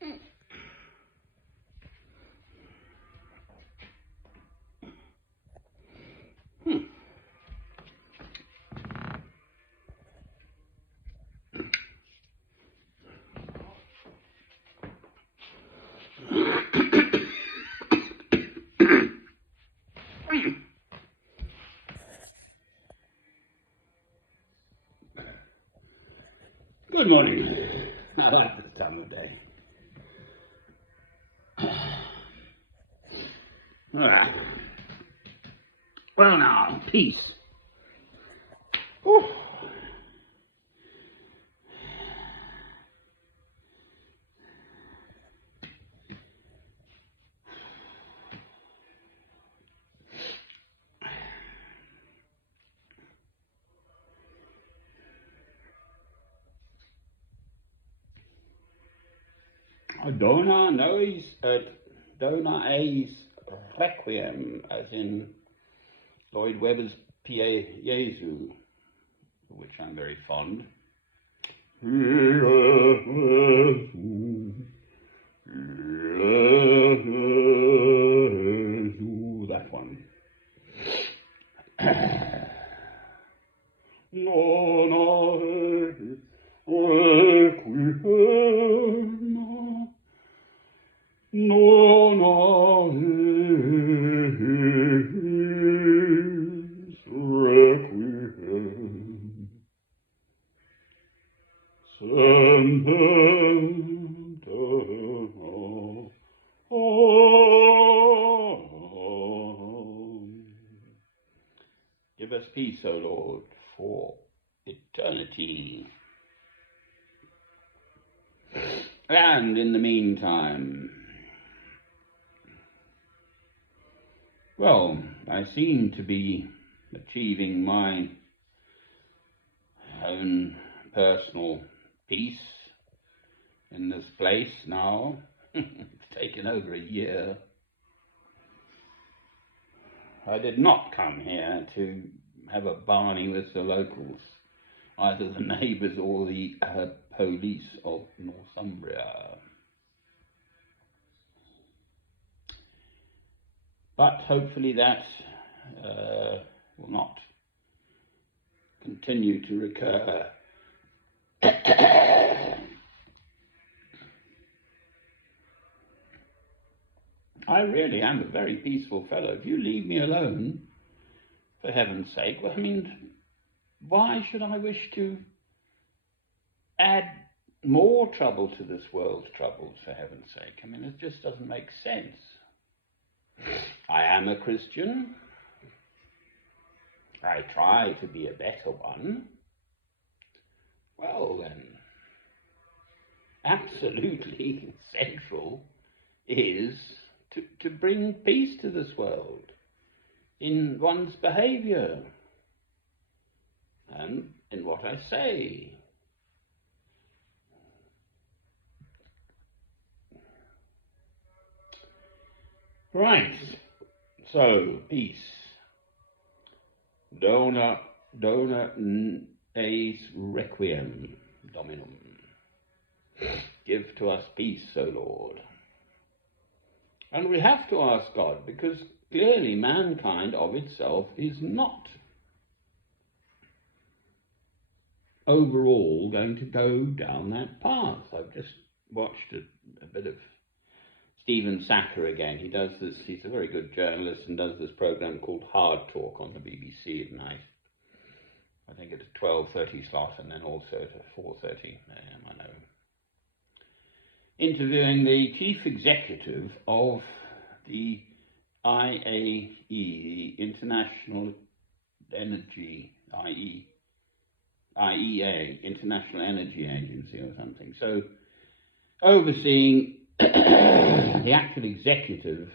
Good morning. I like this time of day. All right. Well now, peace. Whew. Dona eis requiem, as in Lloyd Webber's Pie Jesu, of which I'm very fond. That one. Give us peace, O Lord, for eternity. And in the meantime, well, I seem to be achieving my own personal peace in this place now. It's taken over a year. I did not come here to have a barney with the locals, either the neighbours or the police of Northumbria. But hopefully that will not continue to recur. I really am a very peaceful fellow. If you leave me alone, for heaven's sake, well, I mean, why should I wish to add more trouble to this world's troubles, for heaven's sake? I mean, it just doesn't make sense. I am a Christian. I try to be a better one. Well then, absolutely central is to bring peace to this world in one's behaviour and in what I say. Right, so peace. Dona eis requiem Dominum. Give to us peace, O Lord. And we have to ask God, because clearly mankind of itself is not overall going to go down that path. I've just watched a bit of Stephen Sacker again. He does this, he's a very good journalist and does this program called Hard Talk on the BBC at night. I think it's a 12:30 slot and then also at 4:30 AM, I know. Interviewing the chief executive of the IAE, the International Energy, IEA, International Energy Agency or something. So overseeing the actual executive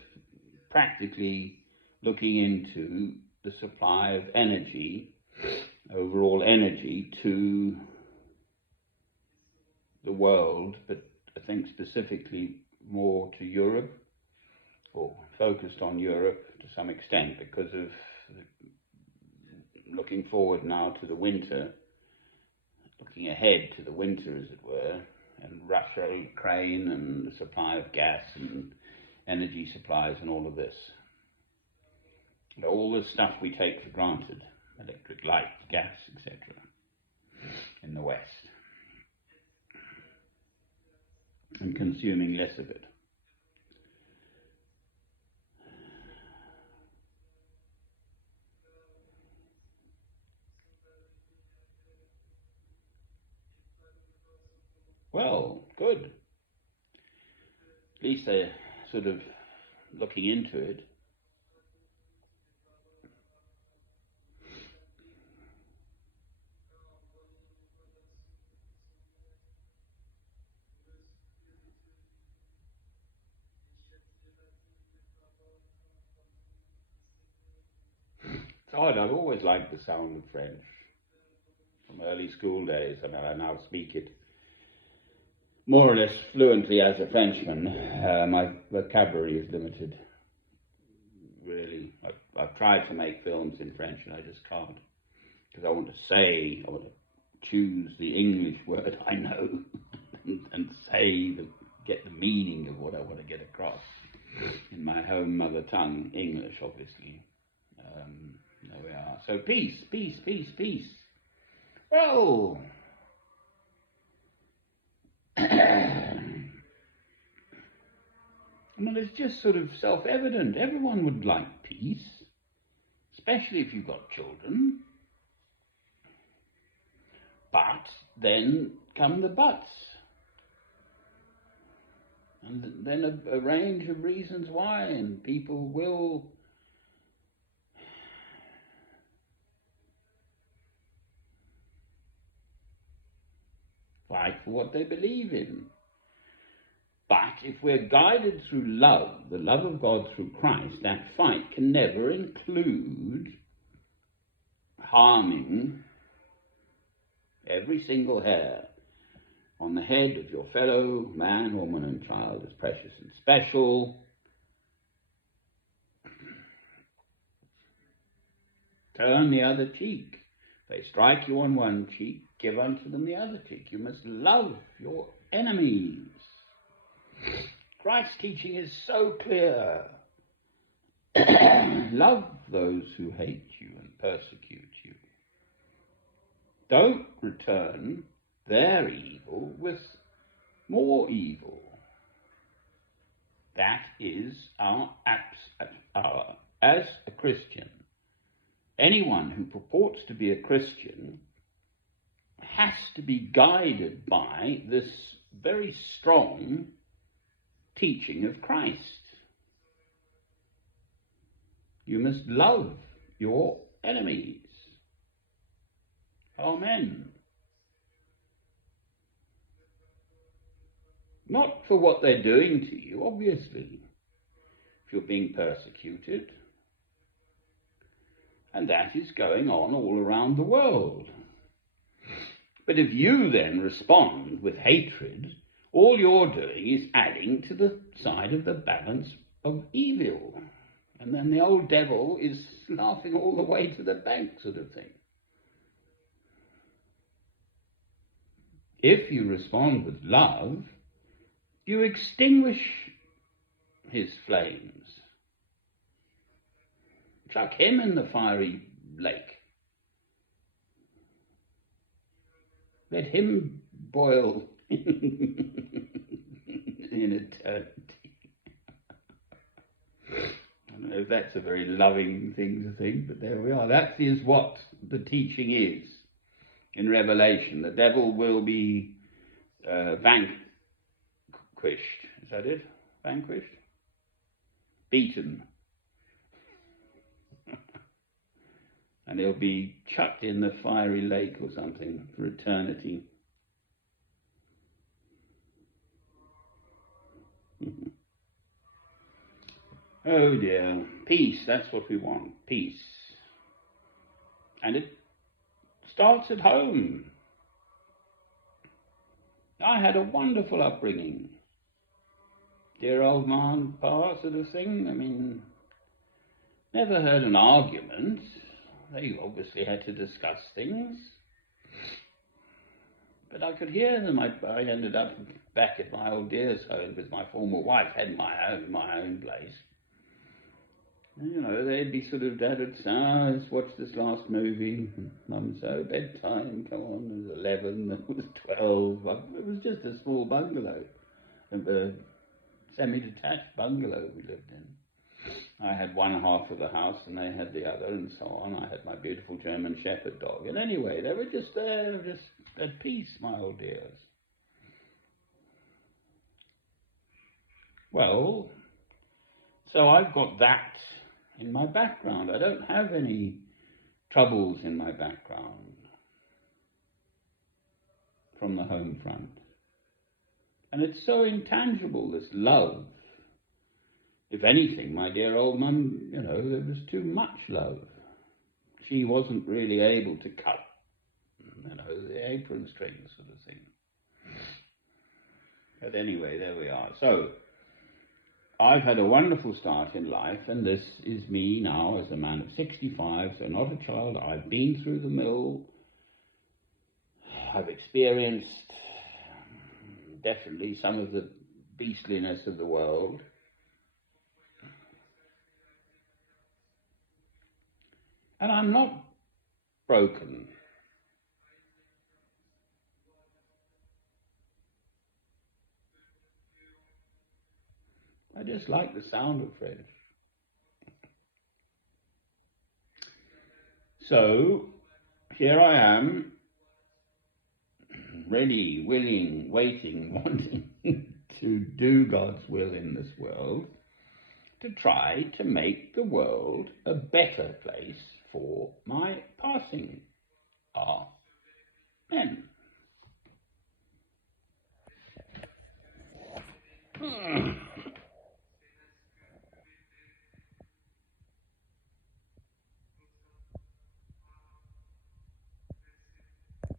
practically looking into the supply of energy, overall energy to the world, but I think specifically more to Europe, or focused on Europe to some extent because of looking forward now to the winter, looking ahead to the winter as it were, and Russia, Ukraine, and the supply of gas and energy supplies and all of this. All the stuff we take for granted, electric light, gas, etc., in the West, and consuming less of it. Well, good. At least they're sort of looking into it. It's odd, I've always liked the sound of French. From early school days, I mean, I now speak it more or less fluently as a Frenchman. My vocabulary is limited, really. I've tried to make films in French and I just can't, because I want to choose the English word I know and get the meaning of what I want to get across in my home mother tongue, English, obviously. There we are. So peace, peace, peace, peace. Well, I mean, it's just sort of self-evident. Everyone would like peace, especially if you've got children. But then come the buts. And then a range of reasons why, and people will fight for what they believe in. But if we're guided through love, the love of God through Christ, that fight can never include harming every single hair on the head of your fellow man, woman, and child as precious and special. Turn the other cheek. They strike you on one cheek, give unto them the other cheek. You must love your enemies. Christ's teaching is so clear. Love those who hate you and persecute you. Don't return their evil with more evil. That is as a Christian. Anyone who purports to be a Christian has to be guided by this very strong teaching of Christ. You must love your enemies. Amen. Not for what they're doing to you, obviously, if you're being persecuted. And that is going on all around the world. But if you then respond with hatred, all you're doing is adding to the side of the balance of evil. And then the old devil is laughing all the way to the bank, sort of thing. If you respond with love, you extinguish his flames. Chuck him in the fiery lake. Let him boil in eternity. I don't know if that's a very loving thing to think, but there we are. That is what the teaching is in Revelation. The devil will be vanquished. Is that it? Vanquished? Beaten. And he'll be chucked in the fiery lake or something for eternity. Oh dear. Peace, that's what we want. Peace. And it starts at home. I had a wonderful upbringing. Dear old ma and pa sort of thing. I mean, never heard an argument. They obviously had to discuss things. But I could hear them. I ended up back at my old dear's home with my former wife, had my own place. And, you know, they'd be sort of, Dad would say, let's watch this last movie. Mum said, oh, bedtime, come on. It was 11, it was 12. It was just a small bungalow, a semi-detached bungalow we lived in. I had one half of the house and they had the other, and so on. I had my beautiful German Shepherd dog. And anyway, they were just there, just at peace, my old dears. Well, so I've got that in my background. I don't have any troubles in my background from the home front. And it's so intangible, this love. If anything, my dear old mum, you know, there was too much love. She wasn't really able to cut, you know, the apron strings sort of thing. But anyway, there we are. So, I've had a wonderful start in life, and this is me now as a man of 65, so not a child. I've been through the mill. I've experienced definitely some of the beastliness of the world. And I'm not broken. I just like the sound of Fred. So, here I am, ready, willing, waiting, wanting to do God's will in this world, to try to make the world a better place for my passing Amen.